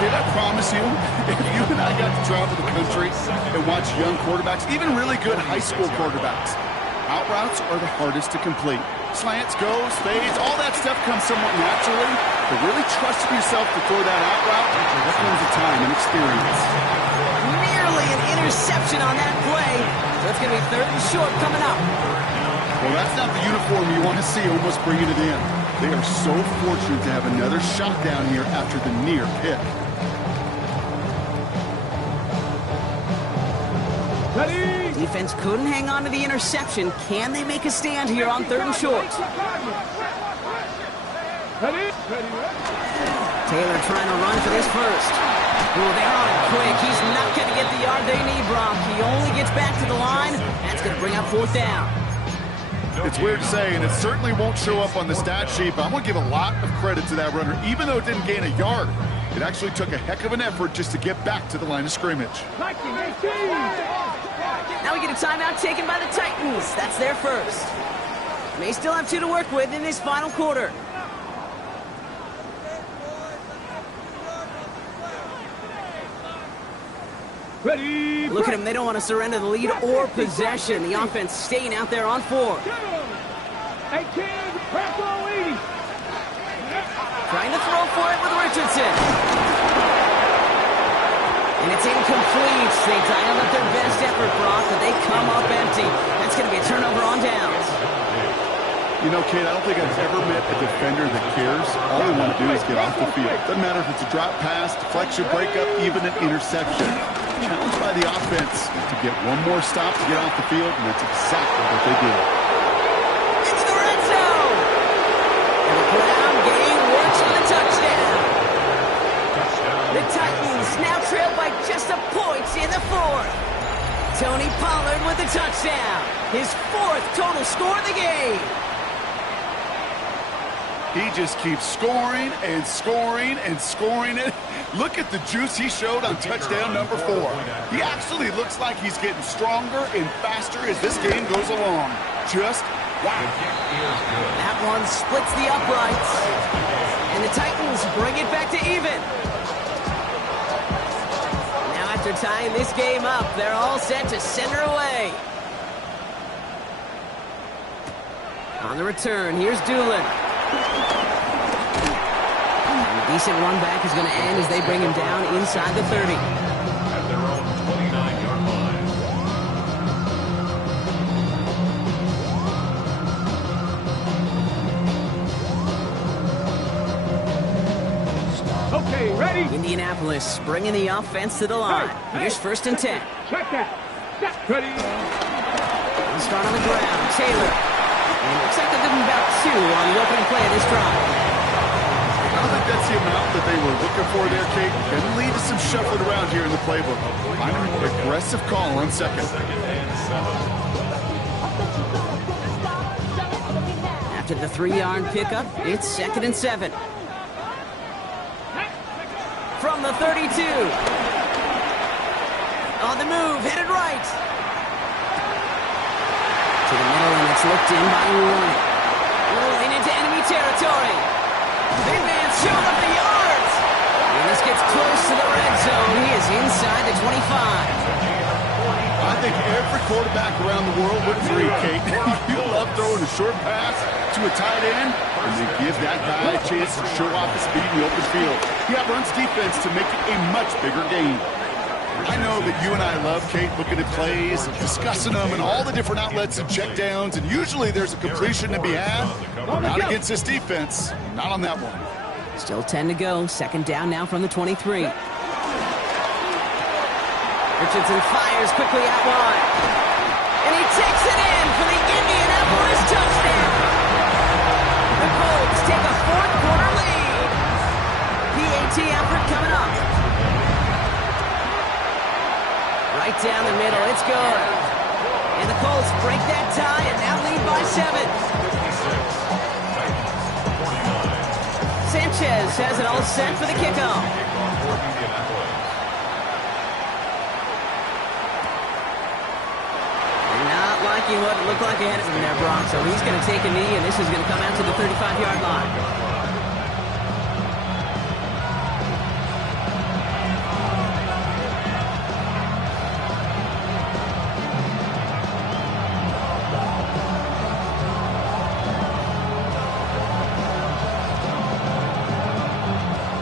Kid, I promise you, if you and I got to travel the country and watch young quarterbacks, even really good high school quarterbacks, out routes are the hardest to complete. Slants, goes, fades, all that stuff comes somewhat naturally, but really trusting yourself to throw that out route, that comes with time and experience. Nearly an interception on that play. So it's going to be 3rd and short coming up. Well, that's not the uniform you want to see almost bringing it in. They are so fortunate to have another shot down here after the near pick. Ready? Defense couldn't hang on to the interception. Can they make a stand here on 3rd and short? Ready? Taylor trying to run for this first. Oh, they're on it quick. He's not going to get the yard they need, Brock. He only gets back to the line. That's going to bring up 4th down. It's weird to say, and it certainly won't show up on the stat sheet, but I'm going to give a lot of credit to that runner. Even though it didn't gain a yard, it actually took a heck of an effort just to get back to the line of scrimmage. Now we get a timeout taken by the Titans. That's their first. They still have 2 to work with in this final quarter. Ready? Look at them. They don't want to surrender the lead or possession. The offense staying out there on 4. 18, Broncos 80. Trying to throw for it with Richardson. And it's incomplete. They dialed up their best effort, Brock, but they come up empty. That's going to be a turnover on downs. You know, Kate, I don't think I've ever met a defender that cares. All they want to do is get off the field. Doesn't matter if it's a drop pass, deflection, breakup, even an interception. Challenged by the offense to get one more stop to get off the field, and that's exactly what they did. Into the red zone! And the ground game works for the touchdown. The Titans now trail by just a point in the fourth. Tony Pollard with the touchdown. His fourth total score of the game. He just keeps scoring and scoring and scoring it. Look at the juice he showed on touchdown number 4. He actually looks like he's getting stronger and faster as this game goes along. Just wow. That one splits the uprights. And the Titans bring it back to even. Now after tying this game up, they're all set to send her away. On the return, here's Doolin. A decent run back is going to end as they bring him down inside the 30. At their own 29-yard line. Okay, ready? Indianapolis bringing the offense to the line. Here's 1st and 10. Check that. Ready? We'll start on the ground. Taylor. And it looks like they're giving about 2 on the opening play of this drive. I don't think that's the amount that they were looking for there, Kate. Going to lead to some shuffling around here in the playbook. Find a more aggressive call on second. After the 3-yard pickup, it's 2nd and 7. From the 32. On the move, hit it right. To the middle, and it's looked in by Warren. Rolling into enemy territory. Big man showing up the yards. And this gets close to the red zone. He is inside the 25. I think every quarterback around the world would agree, Kate. You love throwing a short pass to a tight end, and then give that guy a chance to show off his speed in the open field. He outruns defense to make it a much bigger game. I know that you and I love, Kate, looking at plays, discussing them, and all the different outlets and checkdowns, and usually there's a completion to be had. Not against this defense. Not on that one. Still 10 to go. 2nd down now from the 23. Richardson fires quickly out wide. And he takes it in for the Indianapolis touchdown. The Colts take a 4th quarter lead. PAT effort coming up. Right down the middle, it's good. And the Colts break that tie and now lead by 7. Sanchez has it all set for the kickoff. Not liking what it looked like ahead of him there, Brock. So he's going to take a knee, and this is going to come out to the 35-yard line.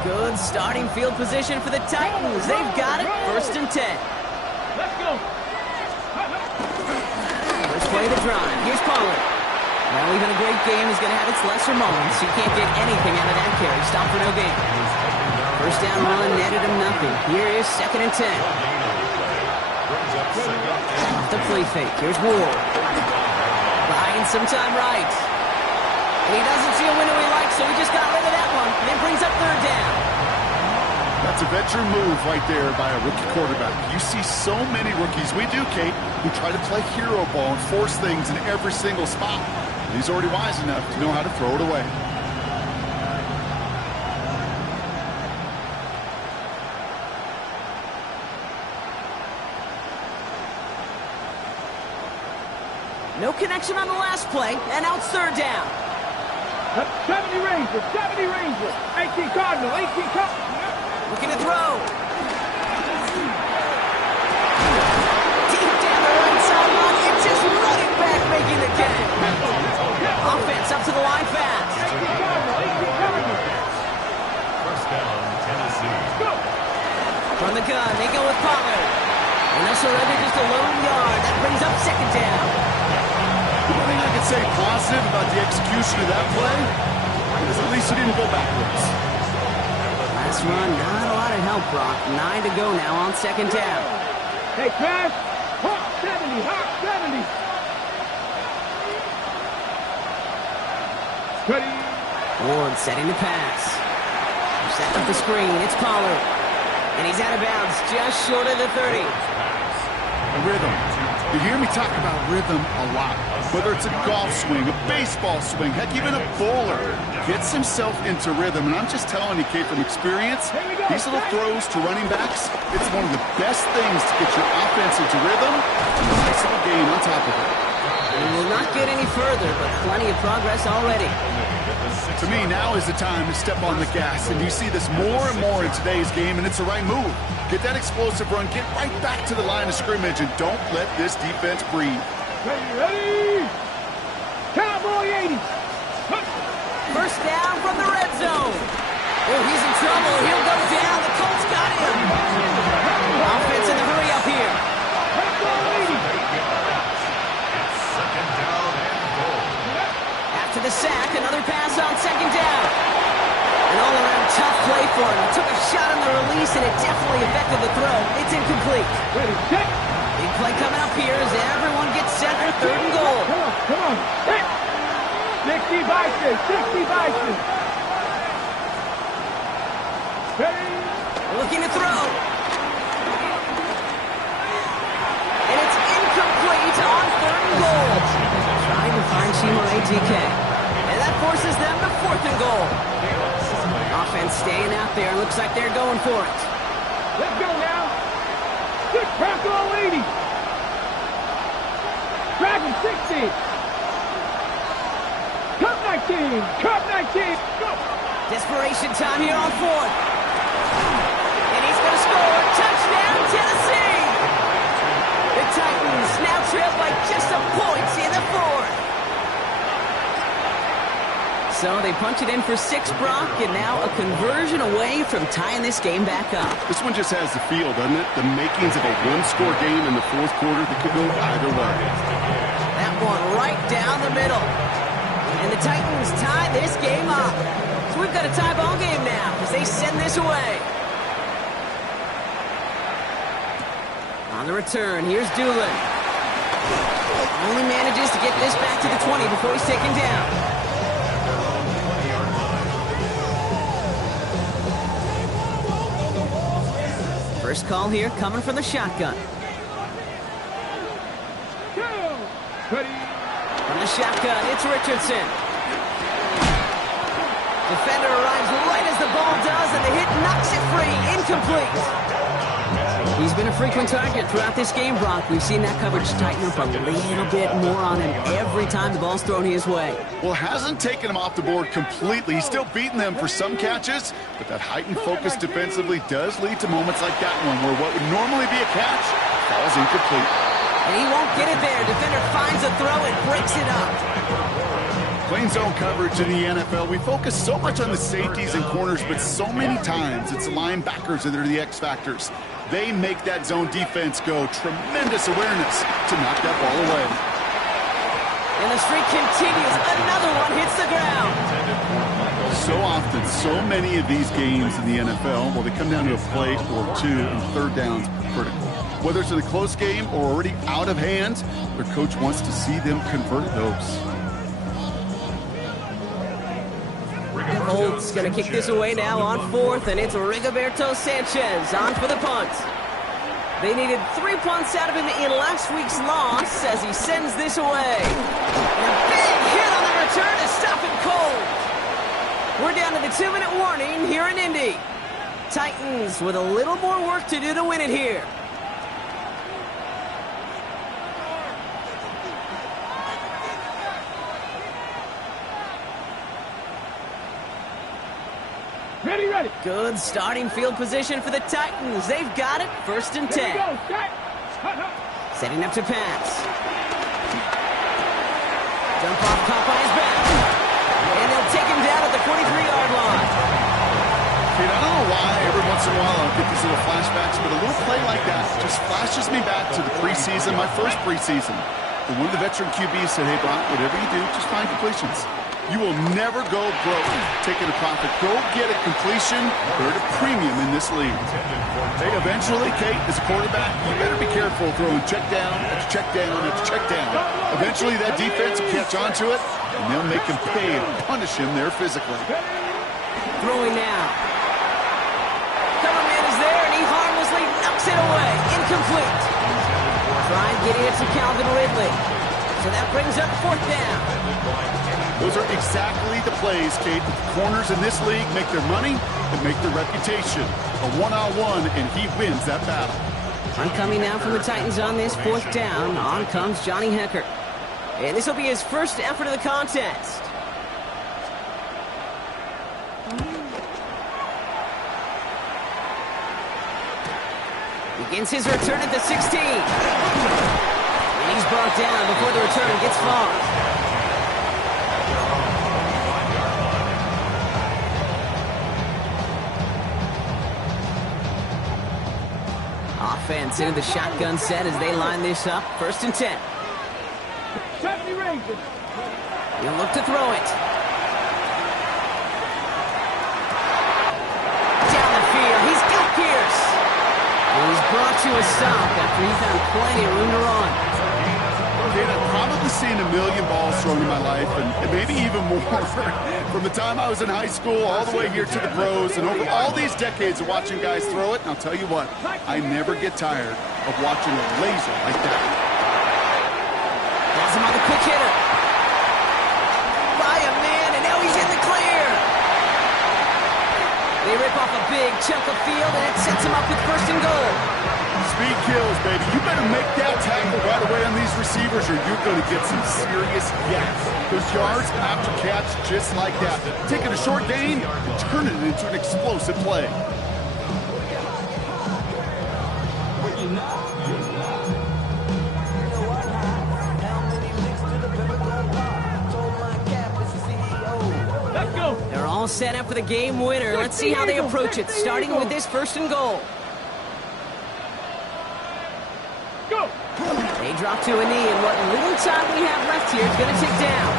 Good starting field position for the Titans. They've got it. 1st and 10. Let's go. First play of the drive. Here's Pollard. Well, even a great game is going to have its lesser moments. You can't get anything out of that carry. Stop for no gain. 1st down run netted him nothing. Here is 2nd and 10. Off the play fake. Here's Ward. Buying some time right. And he doesn't see a window he likes, so he just got rid of that one. And then brings up 3rd down. That's a veteran move right there by a rookie quarterback. You see so many rookies, we do, Kate, who try to play hero ball and force things in every single spot. And he's already wise enough to know how to throw it away. No connection on the last play, and now it's 3rd down. 70 Ranger, 70 Ranger. 18 Cardinal, 18 Cardinal. Looking to throw. Deep down the right sideline, it's just running back making the catch. Offense up to the line fast. 18 Cardinal, 18 Cardinal. 1st down, Tennessee. From the gun. shotgun. They go with Pollard. And they'll surrender just a lone yard. That brings up second down. The only thing I can say positive about the execution of that play is at least it didn't go backwards. Last run, not a lot of help, Brock. 9 to go now on second down. Hey, Trash. Hawk 70. Hawk 70. Ready. Ward setting the pass. Setting up the screen. It's Pollard. And he's out of bounds just short of the 30. Rhythm. You hear me talk about rhythm a lot. Whether it's a golf swing, a baseball swing, heck, even a bowler gets himself into rhythm. And I'm just telling you, Kate, from experience, these little throws to running backs, it's one of the best things to get your offense into rhythm and a nice little gain on top of it. We will not get any further, but plenty of progress already. To me, now is the time to step on the gas, and you see this more and more in today's game, and it's the right move. Get that explosive run, get right back to the line of scrimmage, and don't let this defense breathe. Ready. Cowboy 80. First down from the red zone. Oh, he's in trouble. He'll go down. The Colts got him. Offense in the hurry up here. After the sack, another pass on second down. An all-around tough play for him. He took a shot on the release, and it definitely affected the throw. It's incomplete. Ready, check. Big play coming up here as everyone gets set for third and goal. Come on. Hit. 60 Bison. 60 Bison. Ready. Looking to throw. And it's incomplete on third and goal. Trying to find Shimo ATK. And that forces them to fourth and goal. Offense staying out there. Looks like they're going for it. Let's go now. Good Bronco 80. Dragon 60. Cup 19. Cup 19. Go. Desperation time here on fourth. And he's going to score. Touchdown, Tennessee. The Titans now trail by just a point in the fourth. So they punch it in for 6, Brock, and now a conversion away from tying this game back up. This one just has the feel, doesn't it? The makings of a one-score game in the fourth quarter that could go either way. That one right down the middle. And the Titans tie this game up. So we've got a tie ball game now as they send this away. On the return, here's Doolin. Only manages to get this back to the 20 before he's taken down. First call here coming from the shotgun. Ready. From the shotgun, it's Richardson. Defender arrives right as the ball does, and the hit knocks it free. Incomplete. He's been a frequent target throughout this game, Brock. We've seen that coverage tighten up a little bit more on him every time the ball's thrown his way. Well, hasn't taken him off the board completely. He's still beating them for some catches, but that heightened focus defensively does lead to moments like that one where what would normally be a catch falls incomplete. And he won't get it there. Defender finds a throw and breaks it up. Playing zone coverage in the NFL, we focus so much on the safeties and corners, but so many times it's the linebackers that are the X factors. They make that zone defense go. Tremendous awareness to knock that ball away. And the streak continues. Another one hits the ground. So often, so many of these games in the NFL, well, they come down to a play or two, and third down's critical. Whether it's in a close game or already out of hand, their coach wants to see them convert those. Holt's going to kick this away now on fourth, and it's Rigoberto Sanchez on for the punt. They needed 3 punts out of him in last week's loss as he sends this away. And a big hit on the return to stop him cold. We're down to the 2-minute warning here in Indy. Titans with a little more work to do to win it here. Ready. Good starting field position for the Titans. They've got it. 1st and 10. Setting up to pass. Jump off caught by his back. And they'll take him down at the 43-yard line. Kate, I don't know why every once in a while I'll get these little flashbacks, but a little play like that just flashes me back to the preseason, my first preseason. And one of the veteran QBs said, hey, Brock, whatever you do, just find completions. You will never go broke taking a profit. Go get a completion. They're at a premium in this league. Hey, eventually, Kate, as a quarterback, you better be careful throwing check down after check down after check down. Eventually, that defense will catch on to it, and they'll make him pay and punish him there physically. Throwing now. Coverman is there, and he harmlessly knocks it away. Incomplete. Trying getting it to Calvin Ridley. So that brings up 4th down. Those are exactly the plays, Kate. The corners in this league make their money and make their reputation. A one-on-one, and he wins that battle. Coming now from the Titans on this 4th down. On comes Johnny Hecker. And this will be his first effort of the contest. Begins his return at the 16. And he's brought down before the return gets far. Offense into the shotgun set as they line this up. 1st and 10. He'll look to throw it. Down the field. He's got Pierce. And he's brought to a stop after he found plenty of room to run. Kate, I've probably seen a million balls thrown in my life, and maybe even more. From the time I was in high school all the way here to the pros, and over all these decades of watching guys throw it, and I'll tell you what, I never get tired of watching a laser like that. Has him on the quick hitter. By a man, and now he's in the clear. They rip off a big chunk of field, and it sets him up with 1st and goal. Speed kills, baby. You better make that tackle right away on these receivers, or you're going to get some serious yaps. Those yards after catch just like that. Taking a short gain and turning it into an explosive play. Let's go. They're all set up for the game winner. Let's see how they approach it, starting with this 1st and goal. Go. They drop to a knee, and what little time we have left here is going to tick down.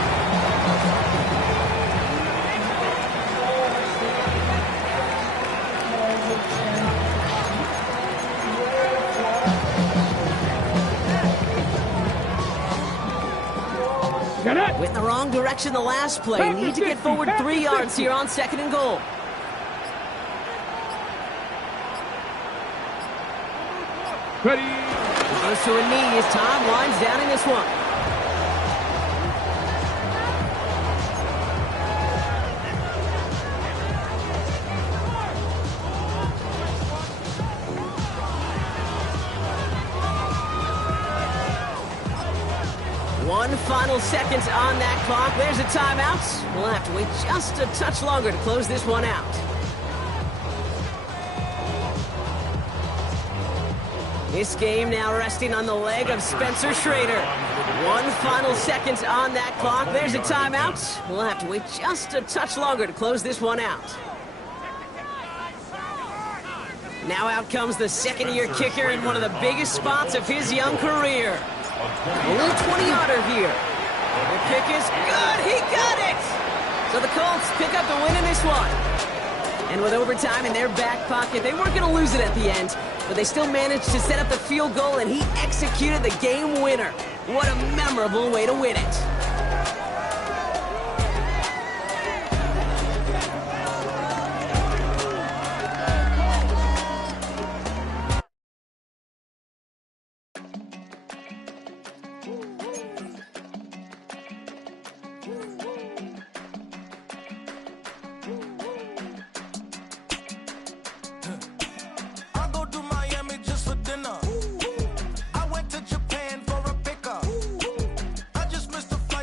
Went in the wrong direction the last play. Need to get forward 3 yards here on 2nd and goal. Ready. He goes to a knee as Tom winds down in this one. One final seconds on that clock. There's a timeout. We'll have to wait just a touch longer to close this one out. This game now resting on the leg of Spencer Schrader. One final seconds on that clock. There's a timeout. We'll have to wait just a touch longer to close this one out. Now out comes the 2nd-year kicker in one of the biggest spots of his young career. A little 20-yarder here. The kick is good. He got it. So the Colts pick up the win in this one. And with overtime in their back pocket, they weren't going to lose it at the end, but they still managed to set up the field goal, and he executed the game winner. What a memorable way to win it. I went to Japan for a pickup. I just missed the flight.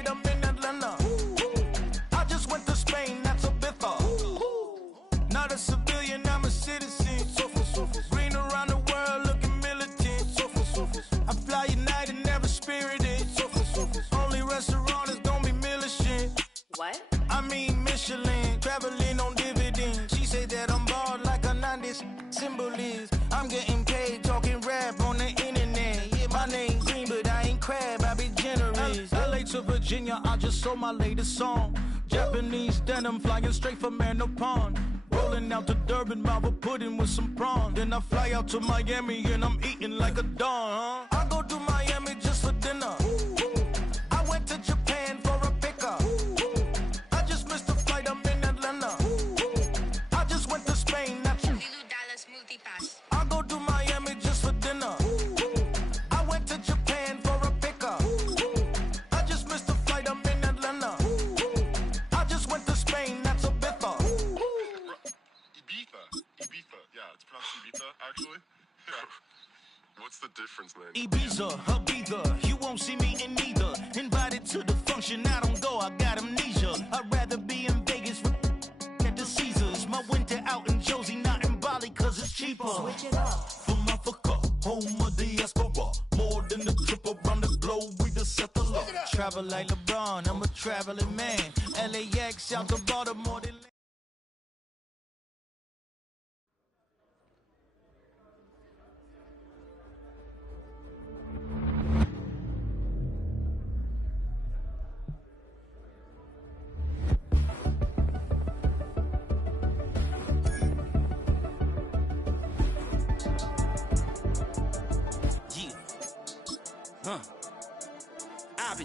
Virginia, I just sold my latest song. Japanese denim flying straight from Manapon. Rolling out to Durban, Marble pudding with some prawn. Then I fly out to Miami and I'm eating like a don. I go to Miami just for dinner. I went to Japan for a pickup. I just missed a flight, I'm in Atlanta. I just went to Spain, not you. I go to Miami just for dinner. I went to Japan for a pickup. I just missed a flight, I'm in Atlanta. I just went to Spain, that's a Ibiza. Ibiza. Yeah, it's pronounced Ibiza, actually. What's the difference, man? Ibiza, Ibiza, you won't see me in neither. Invited to the function, I don't go, I got amnesia. I'd rather be in Vegas at the Caesars. My winter out in Josie, not in Bali, cause it's cheaper. Switch it up. From Africa, home of the diaspora. More than a trip around the globe, we just set the law. Travel like LeBron, I'm a traveling man. LAX out to Baltimore, they Huh.